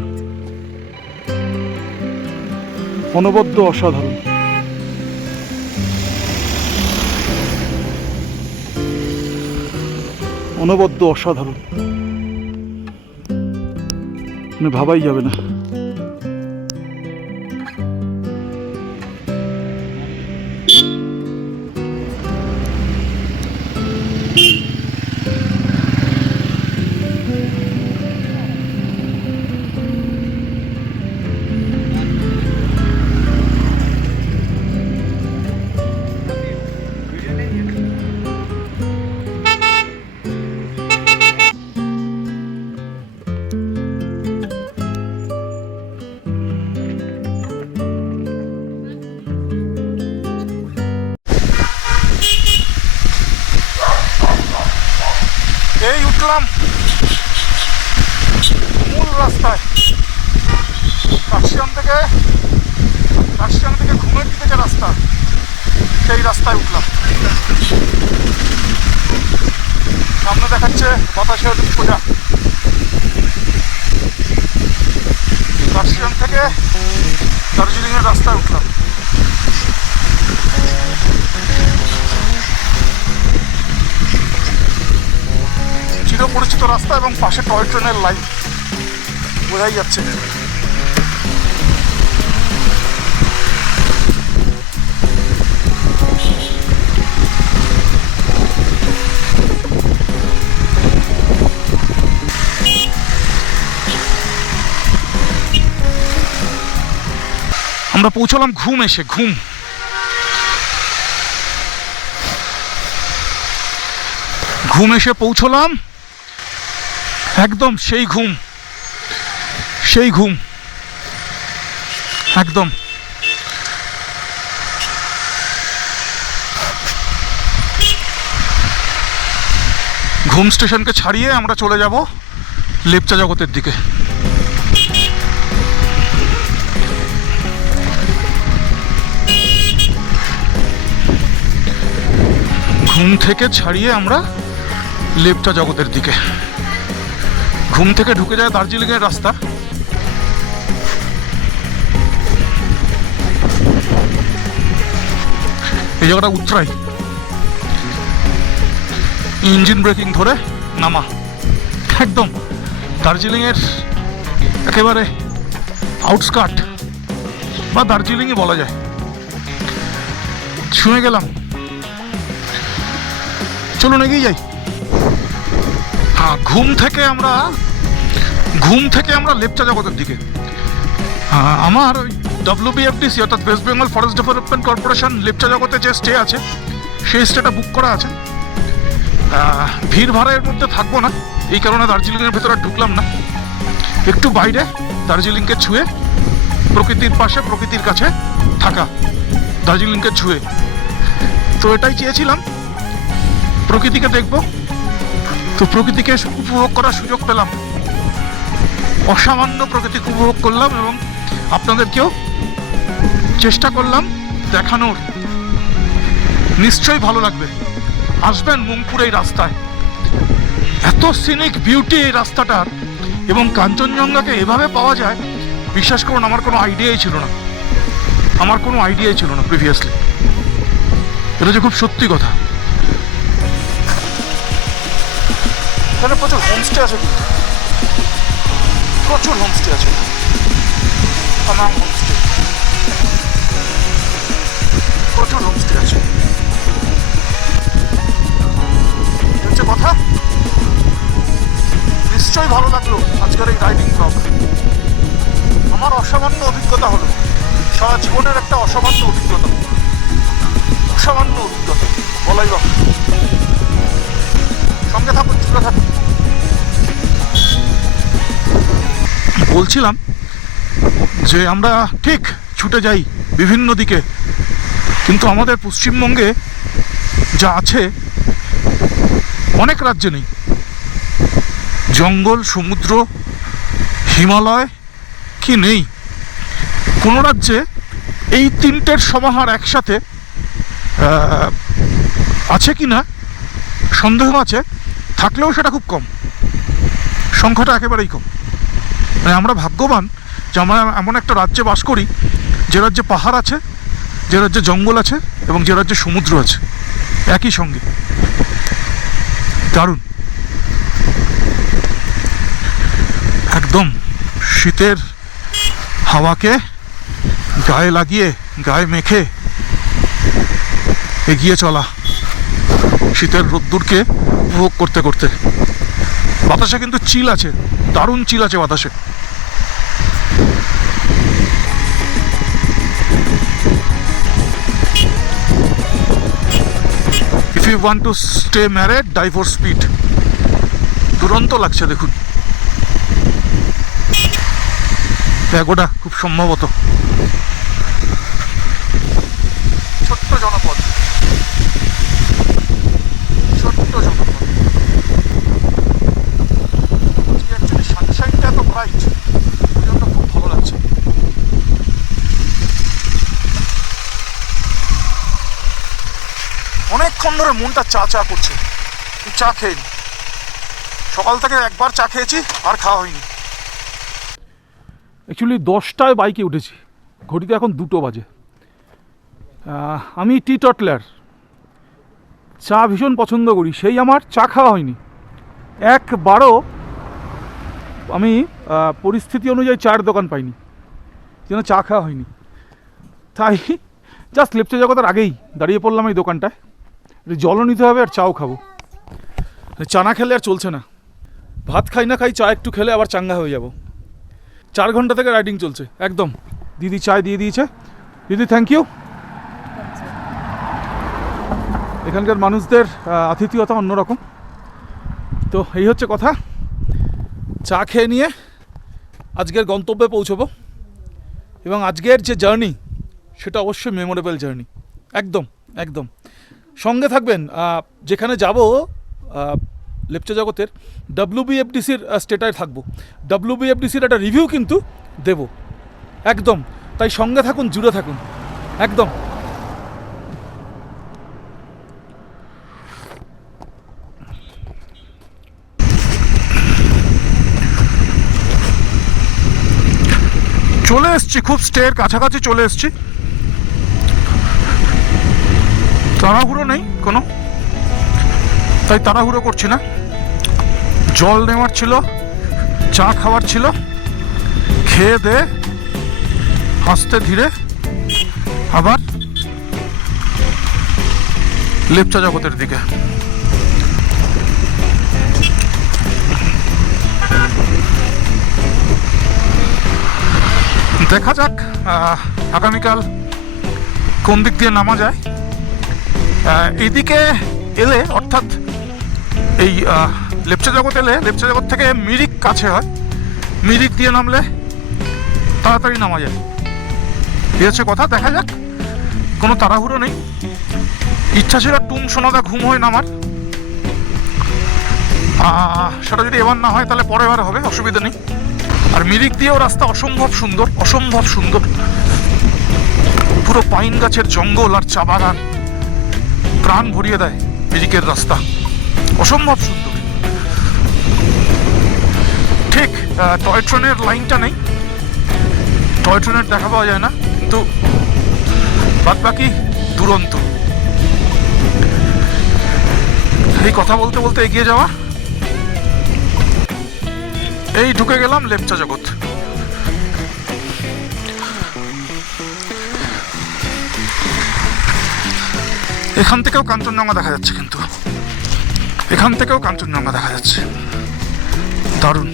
অনবদ্য অসাধারণ। অনবদ্য অসাধারণ, মানে ভাবাই যাবে না। এই উঠলাম মূল রাস্তায়, কাশিয়ান থেকে ঘুমের দিকে যে রাস্তা, সেই রাস্তায় উঠলাম। সামনে দেখাচ্ছে বাতাসের পূজা। কাশিয়ান থেকে দার্জিলিংয়ের রাস্তায় উঠলাম। চিরপরিচিত রাস্তা এবং পাশে টয় ট্রেনের লাইন বোঝাই যাচ্ছে। আমরা পৌঁছলাম ঘুম এসে পৌঁছলাম, একদম সেই ঘুম একদম। ঘুম স্টেশনকে ছাড়িয়ে আমরা চলে যাব লেপচা জগতের দিকে। ঘুম থেকে ছাড়িয়ে আমরা লেপচা জগতের দিকে। ঘুম থেকে ঢুকে যায় দার্জিলিংয়ের রাস্তা। এই জায়গাটা উতরাই, ইঞ্জিন ব্রেকিং ধরে নামা, একদম দার্জিলিংয়ের একেবারে আউটস্কার্ট বা দার্জিলিংই বলা যায়। শুনে গেলাম, চলুন এগিয়ে যাই। হ্যাঁ, ঘুম থেকে আমরা লেপচা জগতের দিকে। আমার ওই WBFDC অর্থাৎ West Bengal forest development corporation Lepcha জগতে যে স্টে আছে, সেই স্টেটা বুক করা আছে। ভিড় ভাড়ের মধ্যে থাকবো না, এই কারণে দার্জিলিংয়ের ভেতরে ঢুকলাম না। একটু বাইরে দার্জিলিংকে ছুঁয়ে, প্রকৃতির পাশে প্রকৃতির কাছে থাকা, দার্জিলিংকে ছুঁয়ে। তো এটাই চেয়েছিলাম, প্রকৃতিকে দেখব। তো প্রকৃতিকে উপভোগ করার সুযোগ পেলাম, অসামান্য প্রকৃতিকে উপভোগ করলাম এবং আপনাদেরকেও চেষ্টা করলাম দেখানোর। নিশ্চয়ই ভালো লাগবে, আসবেন মংপুর এই রাস্তায়। এত সিনিক বিউটি এই রাস্তাটার, এবং কাঞ্চনজঙ্ঘাকে এভাবে পাওয়া যায় বিশ্বাস করুন আমার কোনো আইডিয়াই ছিল না প্রিভিয়াসলি। এটা যে খুব সত্যি কথা। এখানে প্রচুর হোমস্টে আছে, প্রচুর হোমস্টে আছে, তামাম হোমস্টে, প্রচুর হোমস্টে আছে। হচ্ছে কথা। নিশ্চয়ই ভালো লাগলো আজকের এই রাইডিং ব্লগ। আমার অসামান্য অভিজ্ঞতা হলো, সারা জীবনের একটা অসামান্য অভিজ্ঞতা বলাই বা। সঙ্গে থাকুন, জুড়ে থাকুন। বলছিলাম যে আমরা ঠিক ছুটে যাই বিভিন্ন দিকে, কিন্তু আমাদের পশ্চিমবঙ্গে যা আছে অনেক রাজ্যে নেই। জঙ্গল, সমুদ্র, হিমালয় কি নেই? কোনো রাজ্যে এই তিনটের সমাহার একসাথে আছে কি না সন্দেহ আছে, থাকলেও সেটা খুব কম, সংখ্যাটা একেবারেই কম। মানে আমরা ভাগ্যবান যে আমরা এমন একটা রাজ্যে বাস করি, যে রাজ্যে পাহাড় আছে, যে রাজ্যে জঙ্গল আছে এবং যে রাজ্যে সমুদ্র আছে একই সঙ্গে। দারুণ, একদম শীতের হাওয়াকে গায়ে লাগিয়ে, গায়ে মেখে এগিয়ে চলা, শীতের রোদ্দুরকে উপভোগ করতে করতে। বাতাসে কিন্তু চিল আছে, দারুণ চিল আছে বাতাসে। If you want to stay married, die for speed. দুরন্ত লাগছে দেখুন, প্যাগোডা খুব সম্ভবত। ছোট্ট জনপদ, ছোট্ট জনপদ। অ্যাকচুয়ালি সানশাইনটা এত ব্রাইট, ওই জন্য খুব ভালো লাগছে। অনেকক্ষণ ধরে মনটা চা চা করছে, চা খেয়ে সকাল থেকে একবার চা খেয়েছি, আর খাওয়া হয়নি। অ্যাকচুয়ালি 10টায় বাইকে উঠেছি, ঘড়িতে এখন 2টো বাজে। আমি টি টটলার, চা ভীষণ পছন্দ করি, সেই আমার চা খাওয়া হয়নি একবারও। আমি পরিস্থিতি অনুযায়ী চায়ের দোকান পাইনি, যেন চা খাওয়া হয়নি। তাই জাস্ট লেপচা জগতের আগেই দাঁড়িয়ে পড়লাম এই দোকানটায়। জলও নিতে হবে আর চাও খাবো, চা না খেলে আর চলছে না। ভাত খাই না খাই, চা একটু খেলে আবার চাঙ্গা হয়ে যাব। 4 ঘন্টা থেকে রাইডিং চলছে একদম। দিদি চায় দিয়ে দিয়েছে, দিদি থ্যাংক ইউ। এখানকার মানুষদের আতিথেয়তা অন্যরকম। তো এই হচ্ছে কথা, চা খেয়ে নিয়ে আজকের গন্তব্যে পৌঁছবো, এবং আজকের যে জার্নি সেটা অবশ্যই মেমোরেবল জার্নি। একদম একদম সঙ্গে থাকবেন। যেখানে যাব লেপচা জগতের WBFDCর স্টেটায় থাকবো, WBFDCর একটা রিভিউ কিন্তু দেব একদম। তাই সঙ্গে থাকুন, জুড়ে থাকুন একদম। চলে এসছি, খুব স্টের কাছাকাছি চলে এসছি। তাড়াহুড়ো নেই কোনো, তাই তাড়াহুড়ো করছি না। জল নেওয়ার ছিল, চা খাওয়ার ছিল, খেয়ে দে আস্তে ধীরে আবার লেপচা জগতের দিকে। দেখা যাক আগামীকাল কোন দিক দিয়ে নামা যায়। এইদিকে এলে, অর্থাৎ এই লেপচা জগৎ এলে, লেপচা জগৎ থেকে মিরিক কাছে হয়, মিরিক দিয়ে নামলে তাড়াতাড়ি নামা যায়। এই হচ্ছে কথা, দেখা যাক, কোনো তাড়াহুড়ো নেই। ইচ্ছা ছিল টুম সোনাদা ঘুম হয়ে নামার, সেটা যদি এবার না হয় তাহলে পরের বার হবে, অসুবিধা নেই। আর মিরিক দিয়েও রাস্তা অসম্ভব সুন্দর, অসম্ভব সুন্দর, পুরো পাইন গাছের জঙ্গল আর চা বাগান প্রাণ ভরিয়ে দেয় মিরিকের রাস্তা, অসম্ভব সুন্দর। ঠিক টয় ট্রেনের লাইনটা নেই, টয় ট্রেনের দেখা পাওয়া যায় না, কিন্তু বাদ বাকি দুরন্ত। এই কথা বলতে বলতে এগিয়ে যাওয়া। এই ঢুকে গেলাম লেপচা জগৎ। এখান থেকেও কাঞ্চনজঙ্ঘা দেখা যাচ্ছে, কিন্তু এখান থেকেও কাঞ্চনজঙ্ঘা দেখা যাচ্ছে, দারুণ।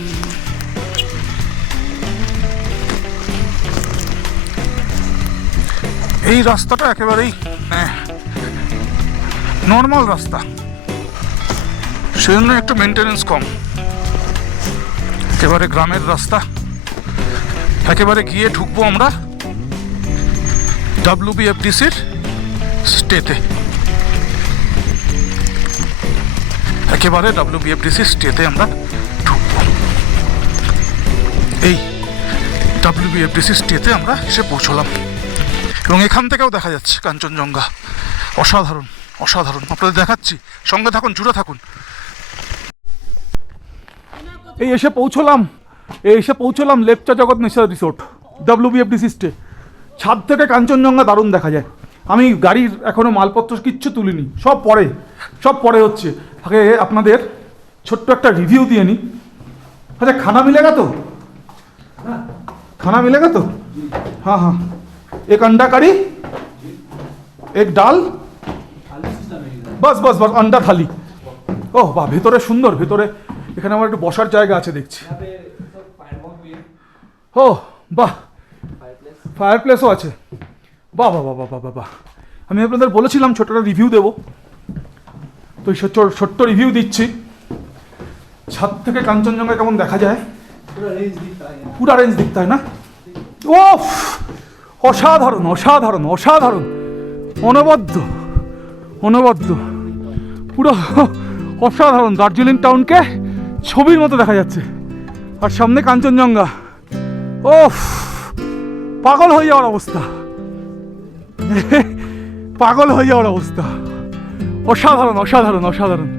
এই রাস্তাটা একেবারেই নর্মাল রাস্তা, সেজন্য একটু মেনটেনেন্স কম। একেবারে গ্রামের রাস্তা, একেবারে গিয়ে ঢুকবো আমরা WBFDCর স্টেতে, একেবারে WBFDCর স্টেতে আমরা ঢুকবো। এই WBFDCর স্টেতে আমরা এসে পৌঁছলাম। এবং এখান থেকেও দেখা যাচ্ছে কাঞ্চনজঙ্ঘা। অসাধারণ অসাধারণ, আপনাদের দেখাচ্ছি, সঙ্গে থাকুন, জুড়ে থাকুন। এই এসে পৌঁছলাম লেপচা জগৎ নেচার রিসোর্ট, WBFDC স্টে। ছাদ থেকে কাঞ্চনজঙ্ঘা দারুণ দেখা যায়। আমি গাড়ির এখনও মালপত্র কিচ্ছু তুলিনি, সব পরে হচ্ছে। আগে আপনাদের ছোট্ট একটা রিভিউ দিয়ে নিই। আচ্ছা, খানা মিলেগা তো? खाना मिलेगा तो? हाँ हाँ, एक अंडा करी, एक डाल, बस बस बस अंडा थाली। ও বাহ, ভেতরে সুন্দর, ভেতরে এখানে আমার একটু বসার জায়গা আছে দেখছি। ও বাহ, ফায়ার প্লেসও আছে। বাহ বাহ বাহ বাহ বাহ বাহ। আমি আপনাদের বলেছিলাম ছোট্ট রিভিউ দেবো, তো এই ছোট্ট রিভিউ দিচ্ছি। ছাদ থেকে কাঞ্চনজঙ্ঘা কেমন দেখা যায়, পুরা রেঞ্জ দিকতে হয় না? ও অসাধারণ অসাধারণ অসাধারণ, অনবদ্য অনবদ্য, পুরো অসাধারণ। দার্জিলিং টাউনকে ছবির মতো দেখা যাচ্ছে, আর সামনে কাঞ্চনজঙ্ঘা। ও পাগল হয়ে যাওয়ার অবস্থা, পাগল হয়ে যাওয়ার অবস্থা। অসাধারণ অসাধারণ অসাধারণ,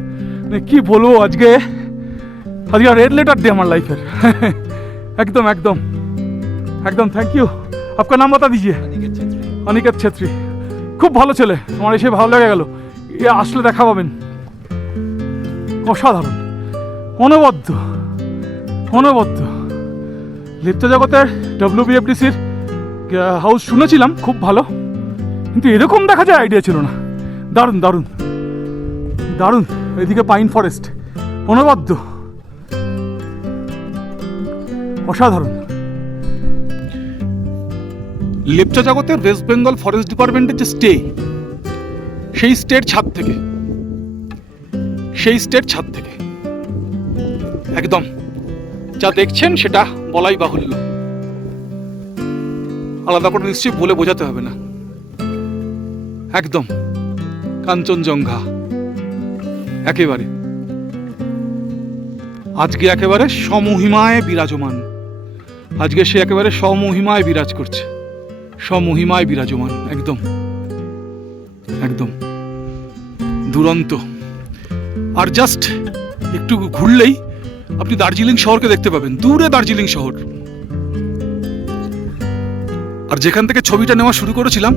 কি বলবো, আজকে রেড লেটার ডে আমার লাইফের। एकदम एकदम एकदम, थैंक यू। आपका नाम बता दीजिए। अनिकेत छेत्री। খুব ভালো ছেলে, আমার এসে ভালো লেগে গেল। এ আসলে দেখা পাবেন। অসাধারণ, অনবদ্য অনবদ্য। লেপচা জগতের WBFDCর হাউস শুনেছিলাম খুব ভালো, কিন্তু এরকম দেখা যায় আইডিয়া ছিল না। দারুণ দারুণ দারুণ। এদিকে পাইন ফরেস্ট, অনবদ্য, অসাধারণ। লেপচা জগতের ওয়েস্ট বেঙ্গল ফরেস্ট ডিপার্টমেন্টের যে স্টে, সেই স্টের ছাদ থেকে একদম যা দেখছেন সেটা বলাই বাহুল্য, আলাদা করে নিশ্চয়ই বলে বোঝাতে হবে না। একদম কাঞ্চনজঙ্ঘা একেবারে আজকে একেবারে সমহিমায় বিরাজমান। আজকে সে একেবারে সমহিমায় বিরাজ করছে, সমহিমায় বিরাজমান। একদম একদম দুরন্ত। আর জাস্ট একটু ঘুরলেই আপনি দার্জিলিং শহরকে দেখতে পাবেন, দূরে দার্জিলিং শহর। আর যেখান থেকে ছবিটা নেওয়া শুরু করেছিলাম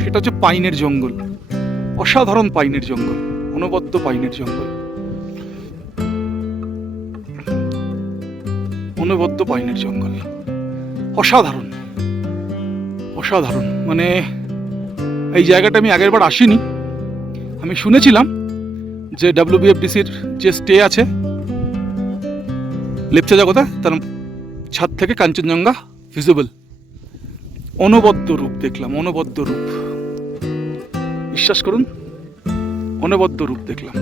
সেটা হচ্ছে পাইনের জঙ্গল, অসাধারণ পাইনের জঙ্গল, অনবদ্য পাইনের জঙ্গল, অনবদ্য পাইনের জঙ্গল। অসাধারণ অসাধারণ, মানে এই জায়গাটা আমি আগের বার আসিনি। আমি শুনেছিলাম যে WBFDCর যে স্টে আছে লেপচা জগতে, তার ছাদ থেকে কাঞ্চনজঙ্ঘা ভিজিবল। অনবদ্য রূপ দেখলাম, অনবদ্য রূপ, বিশ্বাস করুন, অনবদ্য রূপ দেখলাম।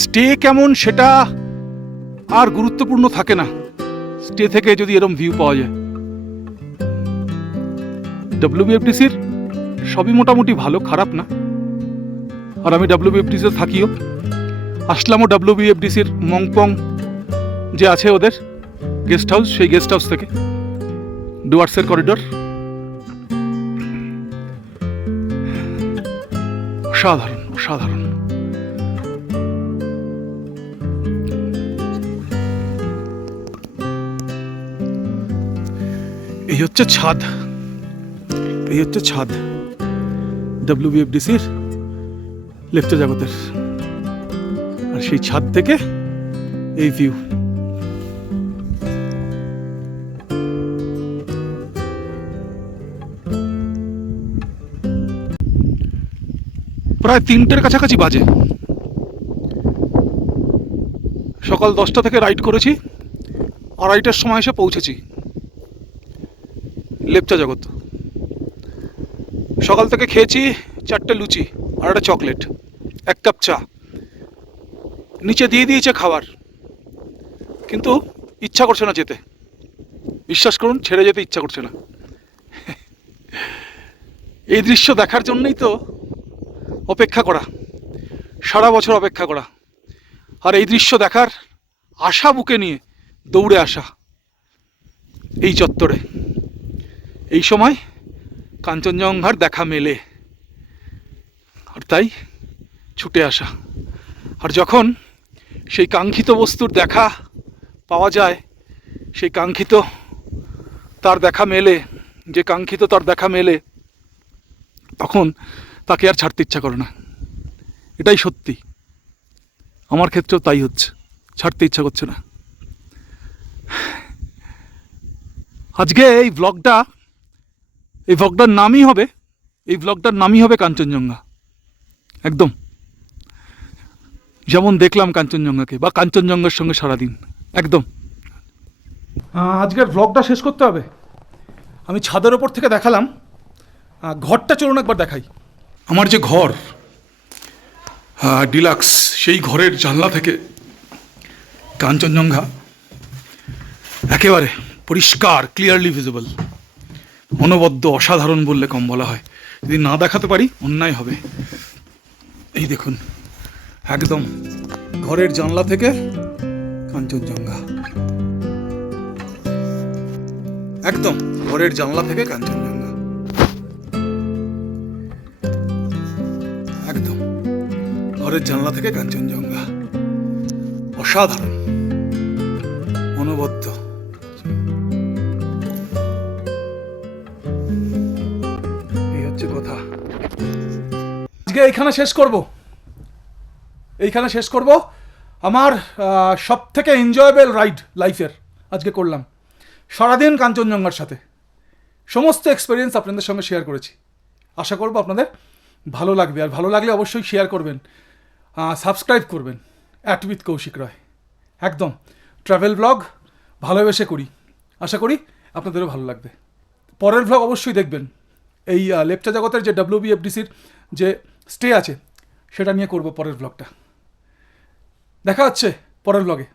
স্টে কেমন সেটা আর গুরুত্বপূর্ণ থাকে না, স্টে থেকে যদি এরকম ভিউ পাওয়া যায়। WBFDCর সবই মোটামুটি ভালো, খারাপ না। আর আমি WBFDCতে থাকিও, আসলামও WBFDCর মংপং যে আছে ওদের গেস্ট হাউস, সেই গেস্ট হাউস থেকে ডুয়ার্সের করিডোর। অসাধারণ অসাধারণ। এই হচ্ছে ছাদ, এই হচ্ছে ছাদ WBFDCর লেপচা জগতের। আর সেই ছাদ থেকে এই ভিউ। প্রায় 3টের কাছাকাছি বাজে। সকাল 10টা থেকে রাইড করেছি, 2:30টার সময় এসে পৌঁছেছি লেপচা জগৎ। সকাল থেকে খেয়েছি 4টে লুচি আর একটা চকলেট, 1 কাপ চা। নিচে দিয়ে দিয়েছে খাবার, কিন্তু ইচ্ছা করছে না যেতে। বিশ্বাস করুন, ছেড়ে যেতে ইচ্ছা করছে না। এই দৃশ্য দেখার জন্যই তো অপেক্ষা করা, সারা বছর অপেক্ষা করা। আর এই দৃশ্য দেখার আশা বুকে নিয়ে দৌড়ে আসা। এই চত্বরে এই সময় কাঞ্চনজঙ্ঘার দেখা মেলে, আর তাই ছুটে আসা। আর যখন সেই কাঙ্ক্ষিত বস্তুর দেখা পাওয়া যায়, সেই কাঙ্ক্ষিত তার দেখা মেলে, যে কাঙ্ক্ষিত তার দেখা মেলে, তখন তাকে আর ছাড়তে ইচ্ছা করে না। এটাই সত্যি, আমার ক্ষেত্রেও তাই হচ্ছে, ছাড়তে ইচ্ছা করছে না। আজকে এই ব্লগটার নামই হবে কাঞ্চনজঙ্ঘা। একদম যেমন দেখলাম কাঞ্চনজঙ্ঘাকে, বা কাঞ্চনজঙ্ঘার সঙ্গে সারাদিন একদম। আজকের ব্লগটা শেষ করতে হবে। আমি ছাদের ওপর থেকে দেখালাম, ঘরটা চলুন একবার দেখাই। আমার যে ঘর ডিলাক্স, সেই ঘরের জানলা থেকে কাঞ্চনজঙ্ঘা একেবারে পরিষ্কার, ক্লিয়ারলি ভিজিবল, অনবদ্য, অসাধারণ বললে কম বলা হয়। যদি না দেখাতে পারি অন্যায় হবে। এই দেখুন, একদম ঘরের জানলা থেকে কাঞ্চনজঙ্ঘা, একদম ঘরের জানলা থেকে কাঞ্চনজঙ্ঘা, একদম ঘরের জানলা থেকে কাঞ্চনজঙ্ঘা। অসাধারণ, অনবদ্য। এই হচ্ছে কথা। আজকে এইখানে শেষ করব। আমার সব থেকে এনজয়েবল রাইড লাইফের আজকে করলাম। সারাদিন কাঞ্চনজঙ্ঘার সাথে সমস্ত এক্সপিরিয়েন্স আপনাদের সঙ্গে শেয়ার করেছি। আশা করব আপনাদের ভালো লাগবে, আর ভালো লাগলে অবশ্যই শেয়ার করবেন, সাবস্ক্রাইব করবেন। @with কৌশিক রায়, একদম ট্রাভেল ব্লগ ভালোবেসে করি, আশা করি আপনাদেরও ভালো লাগবে। পরের ব্লগ অবশ্যই দেখবেন। এই লেপচা জগতের যে WBFDCর যে স্টে আছে, সেটা নিয়ে করব পরের ব্লগটা। দেখা হচ্ছে পরের ব্লগে।